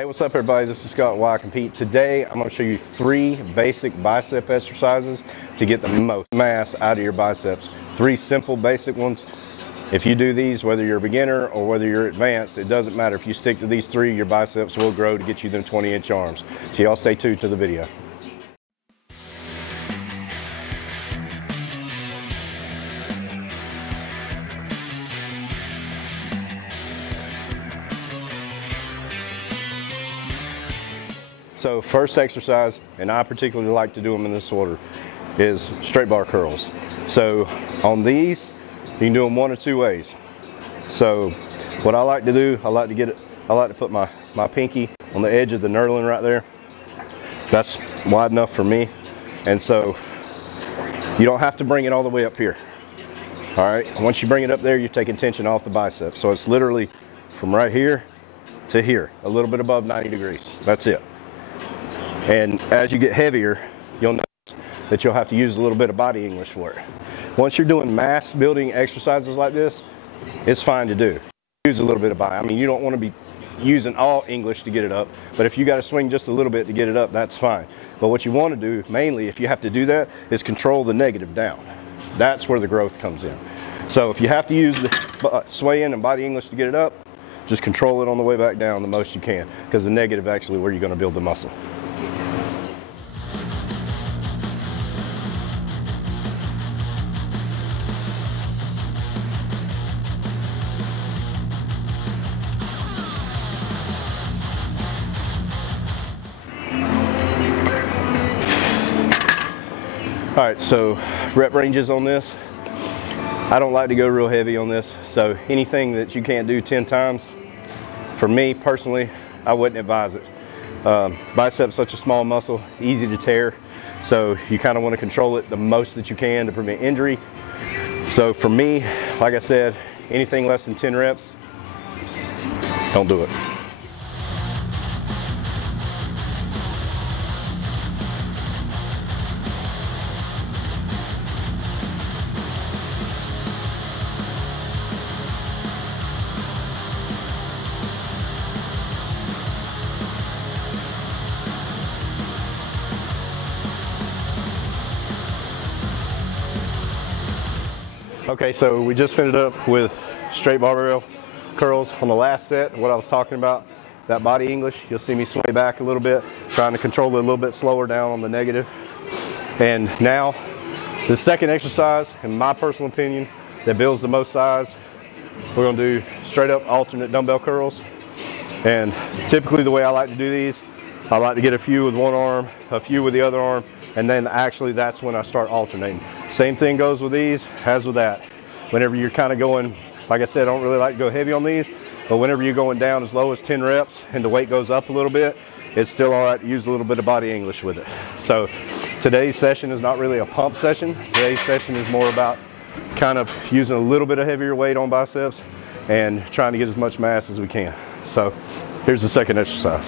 Hey, what's up everybody? This is Scott with yicompete. Today I'm going to show you 3 basic bicep exercises to get the most mass out of your biceps. 3 simple basic ones. If you do these, whether you're a beginner or whether you're advanced, it doesn't matter. If you stick to these 3, your biceps will grow to get you them 20-inch arms. So y'all stay tuned to the video. So first exercise, and I particularly like to do them in this order, is straight bar curls. So on these, you can do them 1 or 2 ways. So what I like to do, I like to put my pinky on the edge of the knurling right there. That's wide enough for me. And so you don't have to bring it all the way up here. All right, once you bring it up there, you're taking tension off the biceps. So it's literally from right here to here, a little bit above 90 degrees. That's it. And as you get heavier, you'll notice that you'll have to use a little bit of body English for it. Once you're doing mass building exercises like this, it's fine to do. Use a little bit of body. I mean, you don't want to be using all English to get it up, but if you got to swing just a little bit to get it up, that's fine. But what you want to do, mainly, if you have to do that, is control the negative down. That's where the growth comes in. So if you have to use the swaying and body English to get it up, just control it on the way back down the most you can, because the negative is actually where you're going to build the muscle. All right, so rep ranges on this. I don't like to go real heavy on this, so anything that you can't do 10 times, for me personally, I wouldn't advise it. Biceps such a small muscle, easy to tear, so you kind of want to control it the most that you can to prevent injury. So for me, like I said, anything less than 10 reps, don't do it. Okay, so we just finished up with straight barbell curls on the last set. What I was talking about, that body English, you'll see me sway back a little bit, trying to control it a little bit slower down on the negative. And now, the second exercise, in my personal opinion, that builds the most size, we're gonna do straight up alternate dumbbell curls. And typically the way I like to do these, I like to get a few with one arm, a few with the other arm, and then actually that's when I start alternating. Same thing goes with these as with that. Whenever you're kind of going, like I said, I don't really like to go heavy on these, but whenever you're going down as low as 10 reps and the weight goes up a little bit, it's still all right to use a little bit of body English with it. So today's session is not really a pump session. Today's session is more about kind of using a little bit of heavier weight on biceps and trying to get as much mass as we can. So here's the second exercise.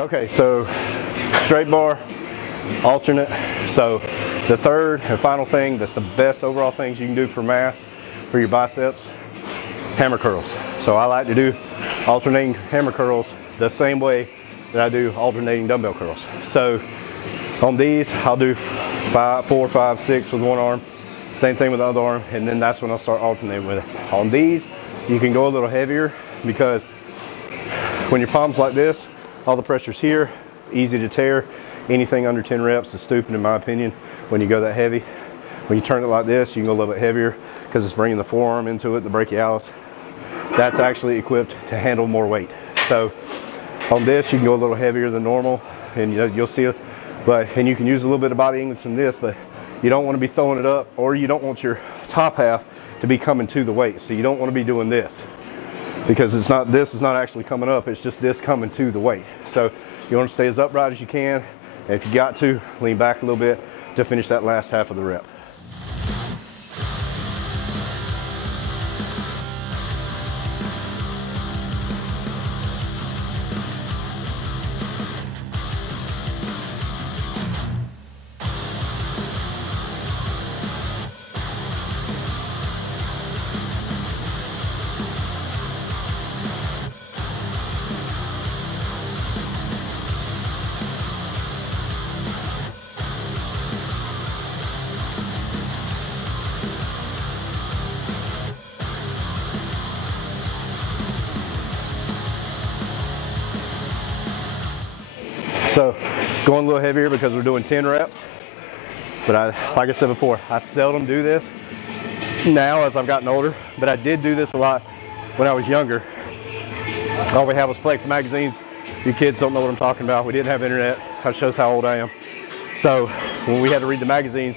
Okay, so straight bar, alternate. So the third and final thing, that's the best overall things you can do for mass for your biceps, hammer curls. So I like to do alternating hammer curls the same way that I do alternating dumbbell curls. So on these, I'll do 4, 5, 6 with one arm, same thing with the other arm, and then that's when I'll start alternating with it. On these, you can go a little heavier because when your palm's like this, all the pressure's here, easy to tear. Anything under 10 reps is stupid in my opinion when you go that heavy. When you turn it like this, you can go a little bit heavier because it's bringing the forearm into it, the brachialis. That's actually equipped to handle more weight. So on this, you can go a little heavier than normal, and you'll see And you can use a little bit of body English in this, but you don't want to be throwing it up, or you don't want your top half to be coming to the weight. So you don't want to be doing this, because this is not actually coming up, it's just this coming to the weight. So you want to stay as upright as you can, and if you got to, lean back a little bit to finish that last half of the rep. So going a little heavier because we're doing 10 reps, but like I said before, I seldom do this now as I've gotten older, but I did do this a lot when I was younger. All we had was Flex magazines. You kids don't know what I'm talking about. We didn't have internet. That shows how old I am. So when we had to read the magazines,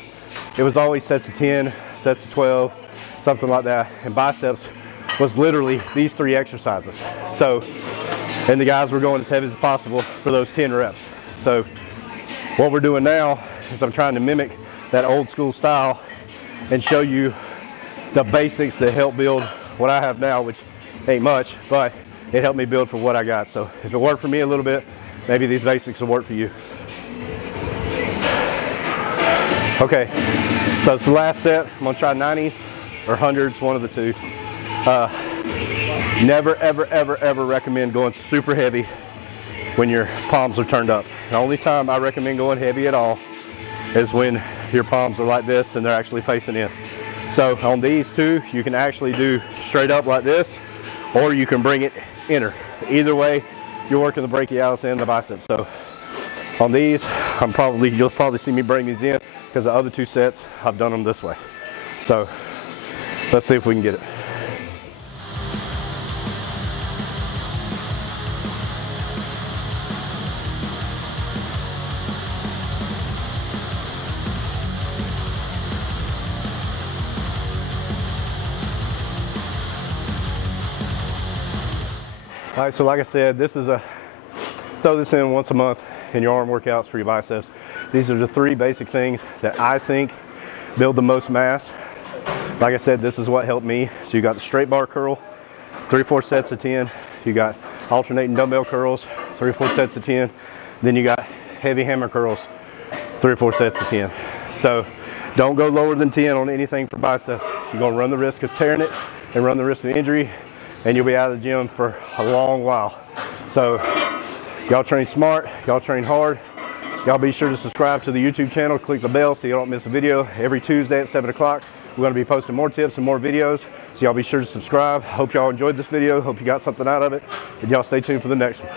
it was always sets of 10, sets of 12, something like that. And biceps was literally these 3 exercises. So, and the guys were going as heavy as possible for those 10 reps. So what we're doing now is I'm trying to mimic that old school style and show you the basics that help build what I have now, which ain't much, but it helped me build for what I got. So if it worked for me a little bit, maybe these basics will work for you. Okay, so it's the last set. I'm gonna try 90s or 100s, one of the two. Never, ever, ever, ever recommend going super heavy when your palms are turned up. The only time I recommend going heavy at all is when your palms are like this and they're actually facing in. So on these two, you can actually do straight up like this, or you can bring it inner. Either way, you're working the brachialis and the biceps. So on these, you'll probably see me bring these in, because the other 2 sets, I've done them this way. So let's see if we can get it. All right, so like I said, throw this in once a month in your arm workouts for your biceps. These are the 3 basic things that I think build the most mass. Like I said, this is what helped me. So you got the straight bar curl, 3 or 4 sets of 10. You got alternating dumbbell curls, 3 or 4 sets of 10. Then you got heavy hammer curls, 3 or 4 sets of 10. So don't go lower than 10 on anything for biceps. You're gonna run the risk of tearing it and run the risk of injury, and you'll be out of the gym for a long while. So y'all train smart, y'all train hard. Y'all be sure to subscribe to the YouTube channel, click the bell so you don't miss a video. Every Tuesday at 7 o'clock, we're gonna be posting more tips and more videos. So y'all be sure to subscribe. Hope y'all enjoyed this video. Hope you got something out of it. And y'all stay tuned for the next one.